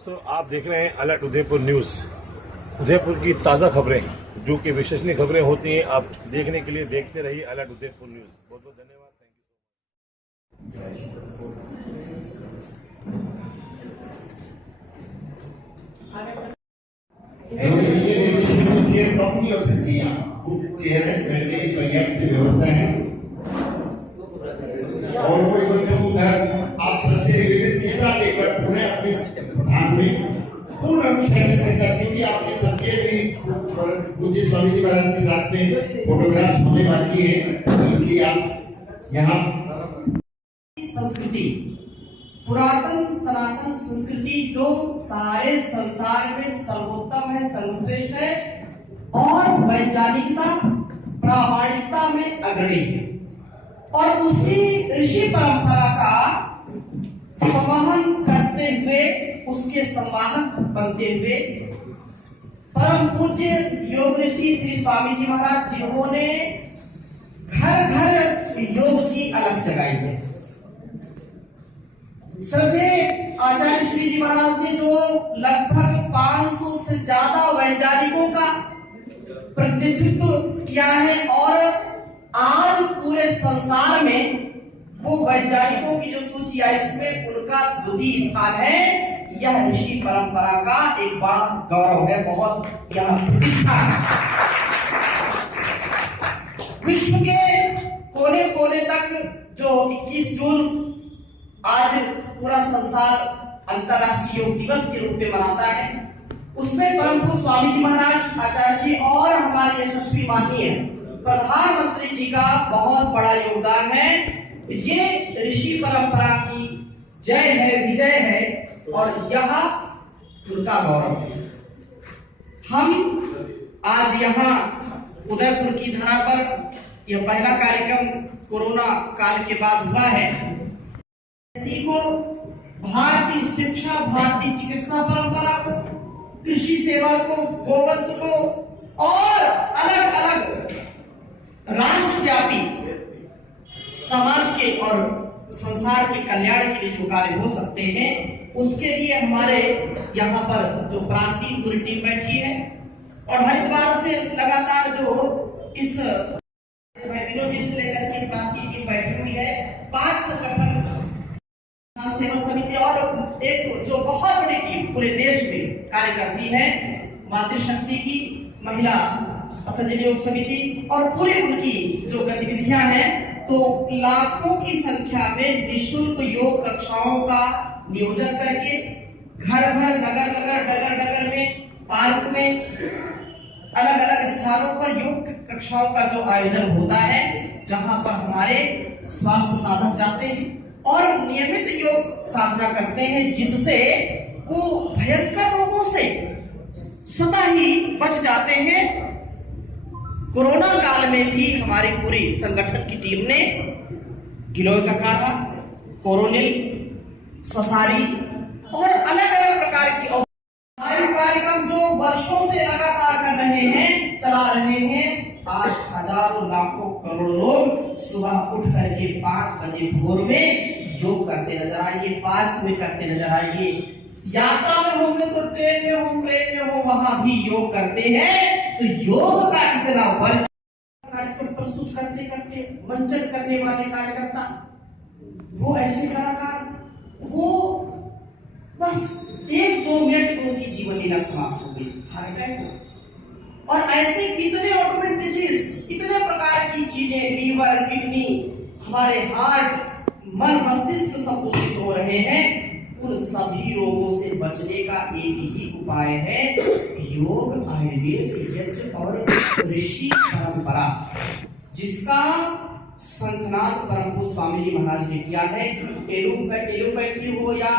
दोस्तों, आप देख रहे हैं अलर्ट उदयपुर न्यूज। उदयपुर की ताज़ा खबरें जो कि विश्वसनीय खबरें होती हैं, आप देखने के लिए देखते रहिए अलर्ट उदयपुर न्यूज। बहुत बहुत धन्यवाद। चेयर कम नहीं हो सकती, चेयर बैठने की पर्याप्त व्यवस्था है। और कोई बंदे उधर आप सबसे निवेदन किया था, एक बार पुनः अपने स्थान में पूर्ण अनुशासन के साथ, क्योंकि आपके सबके भी पूज्य स्वामी जी महाराज के साथ में फोटोग्राफ्स होने बाकी है, तो इसलिए आप यहाँ संस्कृति, पुरातन सनातन संस्कृति जो सारे संसार में सर्वोत्तम है, सर्वश्रेष्ठ है और वैज्ञानिकता प्रामाणिकता में अग्रणी है, और उसी ऋषि परंपरा का संवहन करते हुए, उसके संवाहक बनते हुए परम पूज्य योग ऋषि श्री स्वामी जी महाराज, जिन्होंने घर घर योग की अलग जगाई है। श्रद्धेय आचार्य श्री जी महाराज ने जो लगभग 500 से ज्यादा वैज्ञानिकों का प्रतिनिधित्व किया है, और आज पूरे संसार में वो वैज्ञानिकों की जो सूची है, इसमें उनका द्वितीय स्थान है। यह ऋषि परंपरा का एक बड़ा गौरव है, बहुत यह प्रतिष्ठा है। विश्व के कोने कोने तक जो 21 जून आज पूरा संसार अंतर्राष्ट्रीय योग दिवस के रूप में मनाता है, उसमें परम पूज्य स्वामी जी महाराज आचार्य जी और हमारे यशस्वी माननीय प्रधानमंत्री जी का बहुत बड़ा योगदान है। ये ऋषि परंपरा की जय है, विजय है, और यह उनका गौरव है। हम आज यहाँ उदयपुर की धरा पर यह पहला कार्यक्रम कोरोना काल के बाद हुआ है। इसी को भारतीय शिक्षा, भारतीय चिकित्सा परंपरा को, कृषि सेवा को, गोवंश को और अलग अलग राष्ट्रव्यापी समाज के और संसार के कल्याण के लिए जो कार्य हो सकते हैं, उसके लिए हमारे यहाँ पर जो प्रांतीय पूरी टीम बैठी है, और हरिद्वार से लगातार जो इस विनोदी से लेकर के प्रांतीय टीम बैठी हुई है, 5 संगठन सेवा समिति और एक जो बहुत बड़ी टीम पूरे देश में कार्य करती है, मातृशक्ति की महिला पतंजलि योग समिति, और पूरी उनकी जो गतिविधियां हैं, तो लाखों की संख्या में निःशुल्क योग कक्षाओं का नियोजन करके घर घर, नगर नगर, डगर डगर में, पार्क में, अलग अलग स्थानों पर योग कक्षाओं का जो आयोजन होता है, जहां पर हमारे स्वास्थ्य साधक जाते हैं और नियमित योग साधना करते हैं, जिससे वो भयंकर रोगों से स्वतः ही बच जाते हैं। कोरोना काल में भी हमारी पूरी संगठन की टीम ने गिलोय का काढ़ा, कोरोनिल, स्वसारी और अलग अलग प्रकार की कार्यक्रम जो वर्षों से लगातार कर रहे हैं, चला रहे हैं। आज हजारों लाखों करोड़ों लोग सुबह उठ करके 5 बजे भोर में योग करते नजर आएंगे, पार्क में करते नजर आएंगे, यात्रा में होंगे तो ट्रेन में हो, प्लेन में हो, वहां भी योग करते हैं। तो योग का इतना वर्ष कार्यक्रम प्रस्तुत करते करते मंचन करने वाले कार्यकर्ता, वो ऐसे कलाकार, वो बस 1-2 मिनट में उनकी जीवन लीला समाप्त हो गई, हार्ट अटैक हो। और ऐसे कितने ऑटोमेटिक डिजीज, कितने प्रकार की चीजें, लीवर, किडनी, हमारे हार्ट, मन, मस्तिष्क सब दूषित हो रहे हैं। उन सभी रोगों से बचने का एक ही उपाय है, योग, आयुर्वेद, यज्ञ और ऋषि परंपरा, जिसका संतनाथ परम पूज्य स्वामी जी महाराज ने किया है। एलोपैथी हो या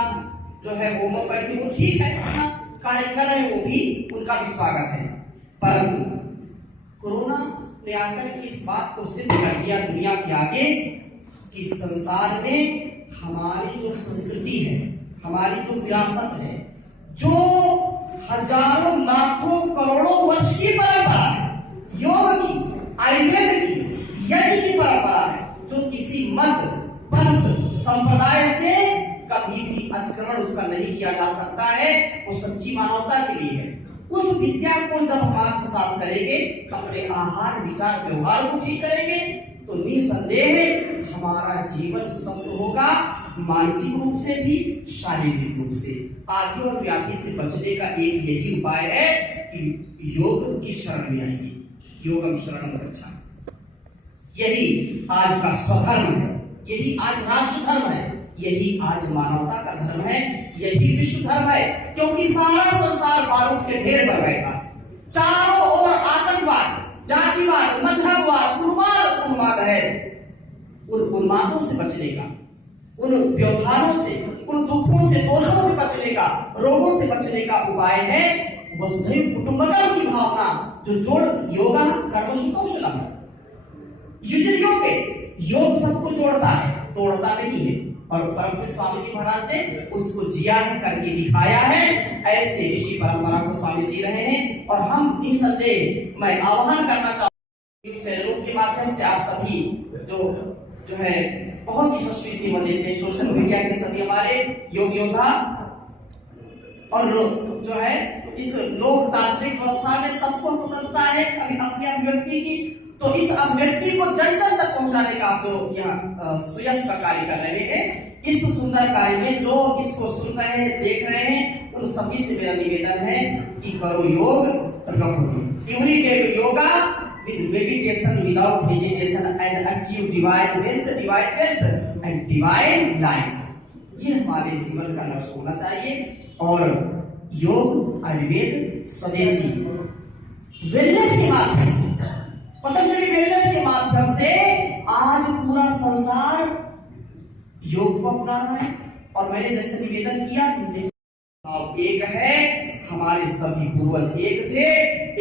जो है होम्योपैथी हो, ठीक है, अपना कार्य कर रहे, वो भी उनका भी स्वागत है। परंतु कोरोना ने आकर के इस बात को सिद्ध कर दिया दुनिया के आगे कि संसार में हमारी जो संस्कृति है, हमारी जो विरासत है, जो हजारों लाखों करोड़ों वर्ष की परंपरा है, योग की, आयुर्वेद की, यज्ञ की परंपरा है, जो किसी मत, पंथ, संप्रदाय से भी अतिक्रमण उसका नहीं किया जा सकता है, वो सच्ची मानवता के लिए है। उस विद्या को जब हम आत्मसात करेंगे, अपने आहार विचार व्यवहार को ठीक करेंगे, तो निसंदेह हमारा जीवन स्वस्थ होगा, मानसिक रूप से भी, शारीरिक रूप से। आदि और व्याधि से बचने का एक यही उपाय है कि योग की शरण में आइए। योगम शरणम गच्छामि। यही आज का स्वधर्म है, यही आज राष्ट्र धर्म है, यही आज मानवता का धर्म है, यही विश्व धर्म है। क्योंकि सारा संसार बारूद के ढेर पर बैठा है, चारों ओर आतंकवाद, जातिवाद, मजहबवाद, उन्माद है। उन उन्मादों से बचने का, उन व्यवधानों से, उन दुखों से, दोषों से बचने का, रोगों से बचने का उपाय है वसुधैव कुटुंबकम की भावना, जो जोड़ योगा कर्मसु कौशलम। युजन योग सबको जोड़ता है, तोड़ता नहीं है। और परम पूज्य स्वामी जी महाराज ने उसको जिया है, करके दिखाया है। ऐसे ऋषि परंपरा को स्वामी जी रहे हैं। और हम निसंदेह मैं आह्वान करना चाहूँ चैनलों के माध्यम से, आप सभी जो है बहुत यशस्वी सेवा देते हैं, सोशल मीडिया के सभी हमारे योग योद्धा और जो है इस लोकतांत्रिक व्यवस्था में सबको स्वतंत्रता है अपनी अभिव्यक्ति की, तो इस अभिव्यक्ति को जन जन तक पहुंचाने का आप जो यहाँ सुयश का कार्य कर रहे हैं, इस सुंदर कार्य में जो इसको सुन रहे हैं, देख रहे हैं, उन सभी से मेरा निवेदन है कि करो योग, रहो everyday yoga with meditation without vegetation and achieve divine wealth and divine life। ये हमारे जीवन का लक्ष्य होना चाहिए। और योग, आयुर्वेद, स्वदेशी वेलनेस के माध्यम से, पतंजलि वेलनेस के माध्यम से आज पूरा संसार योग को अपना रहा है। और मैंने जैसे निवेदन किया, एक है, हमारे सभी पूर्वज एक थे,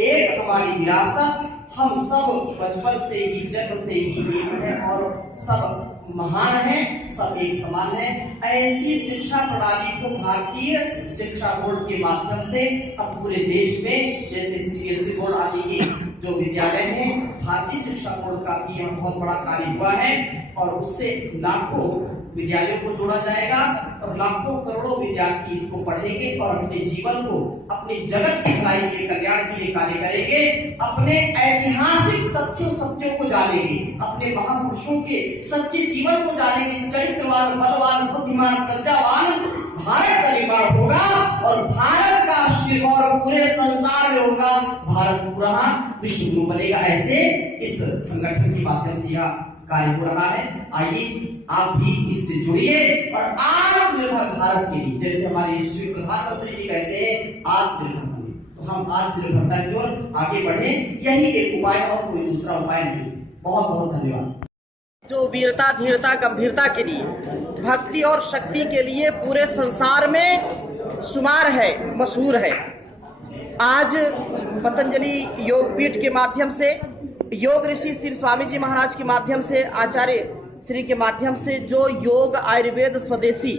एक हमारी विरासत, हम सब बचपन से ही, जन्म से ही एक है और सब महान है, सब एक समान है। ऐसी शिक्षा प्रणाली को भारतीय शिक्षा बोर्ड के माध्यम से अब पूरे देश में, जैसे सीबीएसई बोर्ड आदि के जो विद्यालय हैं, भारतीय शिक्षा बोर्ड का भी यह बहुत बड़ा कार्य हुआ है। और उससे लाखों विद्यालयों को जोड़ा जाएगा और लाखों करोड़ों विद्यार्थी इसको पढ़ेंगे और अपने जीवन को, अपने जगत की भलाई के लिए, कल्याण के लिए कार्य करेंगे, अपने ऐतिहासिक तथ्यों सत्यों को जानेंगे, अपने महापुरुषों के सच्चे जीवन को जानेंगे। चरित्रवान, बलवान, बुद्धिमान, प्रज्ञावान भारत का निर्माण होगा और भारत का आशीर्वाद पूरे संसार में होगा, भारत पूरा विश्व गुरु बनेगा। ऐसे इस संगठन के माध्यम से यह कार्य हो रहा है। आइए आप भी इससे जुड़िए और आत्मनिर्भर भारत के लिए, जैसे हमारे श्री प्रधानमंत्री जी कहते हैं, आत्मनिर्भर बने, तो हम आत्मनिर्भरता की ओर आगे बढ़े। यही एक उपाय और कोई दूसरा उपाय नहीं। बहुत बहुत धन्यवाद। जो वीरता, धीरता, गंभीरता के लिए, भक्ति और शक्ति के लिए पूरे संसार में शुमार है, मशहूर है। आज पतंजलि योग पीठ के माध्यम से, योग ऋषि श्री स्वामी जी महाराज के माध्यम से, आचार्य श्री के माध्यम से जो योग, आयुर्वेद, स्वदेशी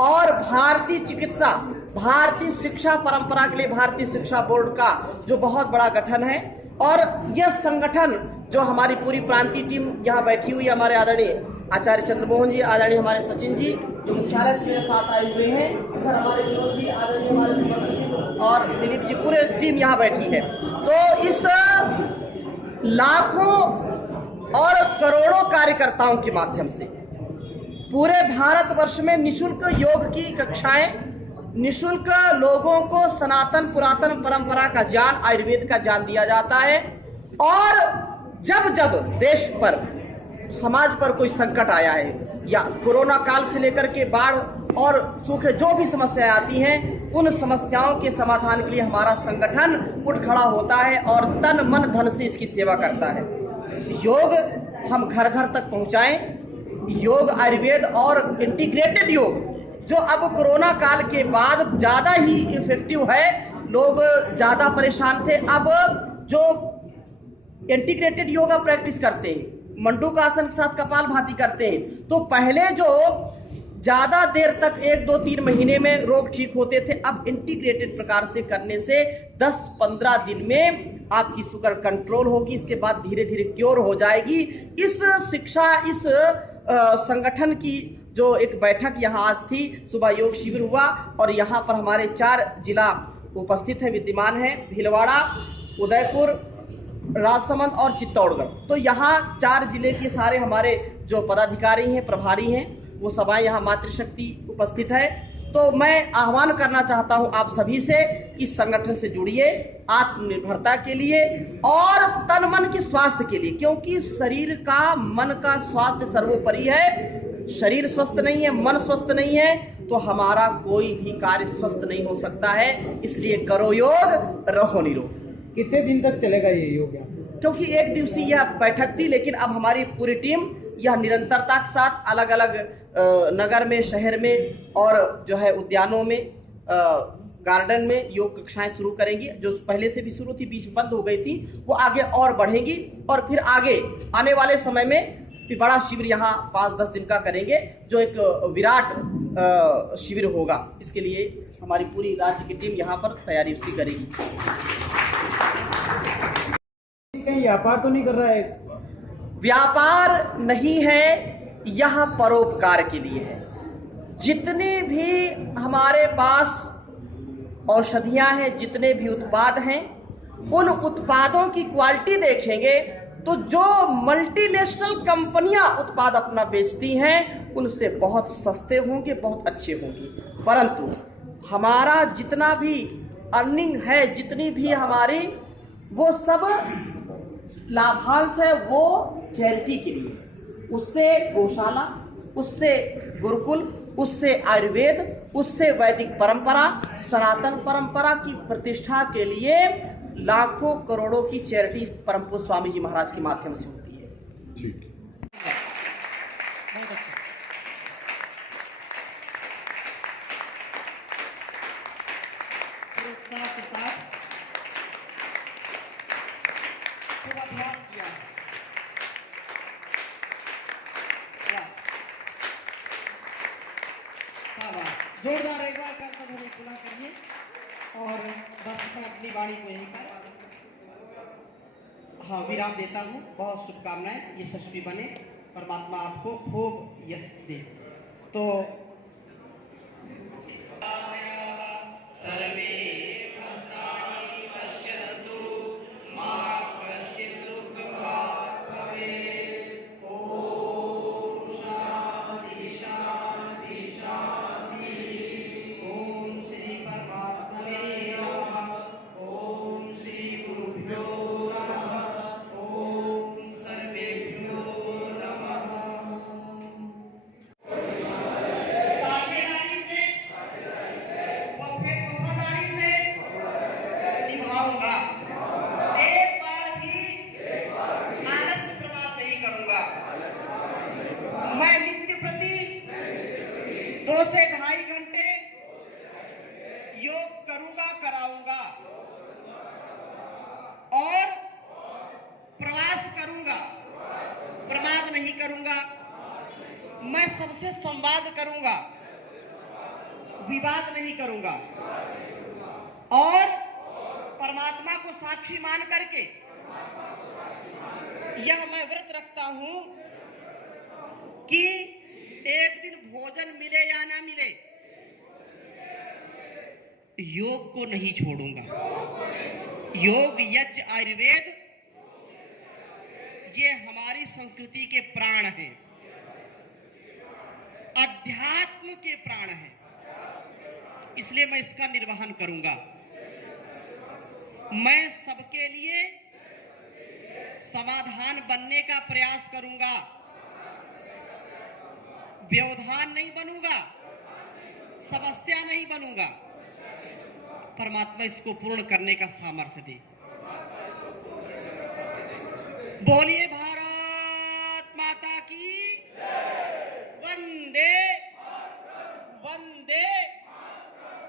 और भारतीय चिकित्सा, भारतीय शिक्षा परंपरा के लिए भारतीय शिक्षा बोर्ड का जो बहुत बड़ा गठन है। और यह संगठन जो हमारी पूरी प्रांतीय टीम यहाँ बैठी हुई, हमारे आदरणीय आचार्य चंद्रमोहन जी, आदरणीय हमारे सचिन जी जो मुख्यालय से मेरे साथ आए हुए हैं, इधर हमारे विनोद जी, आदरणीय हमारे सुमन जी और दिलीप जी, पूरे टीम यहाँ बैठी है। तो इस लाखों और करोड़ों कार्यकर्ताओं के माध्यम से पूरे भारतवर्ष में निशुल्क योग की कक्षाएं, निशुल्क लोगों को सनातन पुरातन परंपरा का ज्ञान, आयुर्वेद का ज्ञान दिया जाता है। और जब जब देश पर, समाज पर कोई संकट आया है, या कोरोना काल से लेकर के बाढ़ और सूखे जो भी समस्याएं आती हैं, उन समस्याओं के समाधान के लिए हमारा संगठन उठ खड़ा होता है और तन मन धन से इसकी सेवा करता है। योग हम घर घर तक पहुंचाएं। योग, आयुर्वेद और इंटीग्रेटेड योग जो अब कोरोना काल के बाद ज्यादा ही इफेक्टिव है। लोग ज्यादा परेशान थे, अब जो इंटीग्रेटेड योगा प्रैक्टिस करते हैं, मंडूकासन के साथ कपालभाति करते हैं, तो पहले जो ज्यादा देर तक 1, 2, 3 महीने में रोग ठीक होते थे, अब इंटीग्रेटेड प्रकार से करने से 10-15 दिन में आपकी शुगर कंट्रोल होगी, इसके बाद धीरे धीरे क्योर हो जाएगी। इस शिक्षा, इस संगठन की जो एक बैठक यहाँ आज थी, सुबह योग शिविर हुआ और यहाँ पर हमारे 4 जिला उपस्थित है, विद्यमान है, भीलवाड़ा, उदयपुर, राजसमंद और चित्तौड़गढ़। तो यहाँ 4 जिले के सारे हमारे जो पदाधिकारी हैं, प्रभारी हैं, वो सभाएं यहाँ मातृशक्ति उपस्थित है। तो मैं आह्वान करना चाहता हूं आप सभी से कि संगठन से जुड़िए, आत्मनिर्भरता के लिए और तन मन के स्वास्थ्य के लिए, क्योंकि शरीर का, मन का स्वास्थ्य सर्वोपरि है। शरीर स्वस्थ नहीं है, मन स्वस्थ नहीं है, तो हमारा कोई भी कार्य स्वस्थ नहीं हो सकता है। इसलिए करो योग, रहो निरोग। कितने दिन तक चलेगा ये योग? क्योंकि 1 दिवसीय यह बैठक थी, लेकिन अब हमारी पूरी टीम यह निरंतरता के साथ अलग अलग नगर में, शहर में और जो है उद्यानों में, गार्डन में योग कक्षाएं शुरू करेंगी। जो पहले से भी शुरू थी, बीच बंद हो गई थी, वो आगे और बढ़ेंगी और फिर आगे आने वाले समय में भी बड़ा शिविर यहाँ 5-10 दिन का करेंगे, जो एक विराट शिविर होगा। इसके लिए हमारी पूरी राज्य की टीम यहाँ पर तैयारी उसकी करेगी। कहीं व्यापार तो नहीं कर रहा है? व्यापार नहीं है, यह परोपकार के लिए है। जितने भी हमारे पास औषधियां हैं, जितने भी उत्पाद हैं, उन उत्पादों की क्वालिटी देखेंगे तो जो मल्टीनेशनल कंपनियां उत्पाद अपना बेचती हैं, उनसे बहुत सस्ते होंगे, बहुत अच्छे होंगे। परंतु हमारा जितना भी अर्निंग है, जितनी भी हमारी, वो सब लाभांश है, वो चैरिटी के लिए। उससे गौशाला, उससे गुरुकुल, उससे आयुर्वेद, उससे वैदिक परंपरा, सनातन परंपरा की प्रतिष्ठा के लिए लाखों करोड़ों की चैरिटी परम पूज्य स्वामी जी महाराज के माध्यम से होती है। ठीक। बहुत अच्छा। के साथ खूब अभ्यास किया। जोरदार एक बार करता ध्वनि पुनः करिए और बस मैं अपनी वाणी को यहीं पर विराम देता हूँ। बहुत शुभकामनाएं, यशस्वी बने, परमात्मा आपको खूब यश दे। तो सर्वे भद्राणि पश्यन्तु मा कश्चित् दुःखभाग् भवेत्। ओम शांति शांति शांति। ओम श्री परमात्मने नमः। ओम श्री गुरुभ्यो नमः। ओम सर्वेभ्यो नमः। साझेदारी से वफादारी से निभाऊंगा। एक बार भी आलस प्रमाद नहीं करूंगा। मैं नित्य प्रति 2 से 2.5 घंटे योग करूंगा, कराऊंगा और प्रवास करूंगा, प्रमाद नहीं करूंगा। मैं सबसे संवाद करूंगा, विवाद नहीं करूंगा और परमात्मा को साक्षी मान करके यह मैं व्रत रखता हूं कि एक दिन भोजन मिले या ना मिले, योग को नहीं छोड़ूंगा। योग, यज्ञ, आयुर्वेद ये हमारी संस्कृति के प्राण हैं, अध्यात्म के प्राण हैं। इसलिए मैं इसका निर्वहन करूंगा। मैं सबके लिए समाधान बनने का प्रयास करूंगा, व्यवधान नहीं बनूंगा, समस्या नहीं बनूंगा। परमात्मा इसको पूर्ण करने का सामर्थ्य दे। बोलिए भारत माता की वंदे वंदे।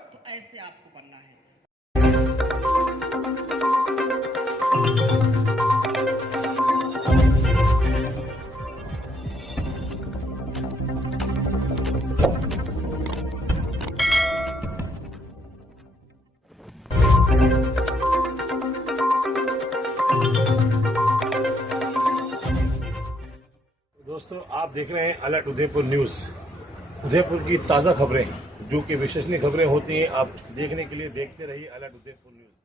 तो ऐसे आपको बनना है। दोस्तों, आप देख रहे हैं अलर्ट उदयपुर न्यूज। उदयपुर की ताज़ा खबरें जो कि विश्वसनीय खबरें होती हैं, आप देखने के लिए देखते रहिए अलर्ट उदयपुर न्यूज़।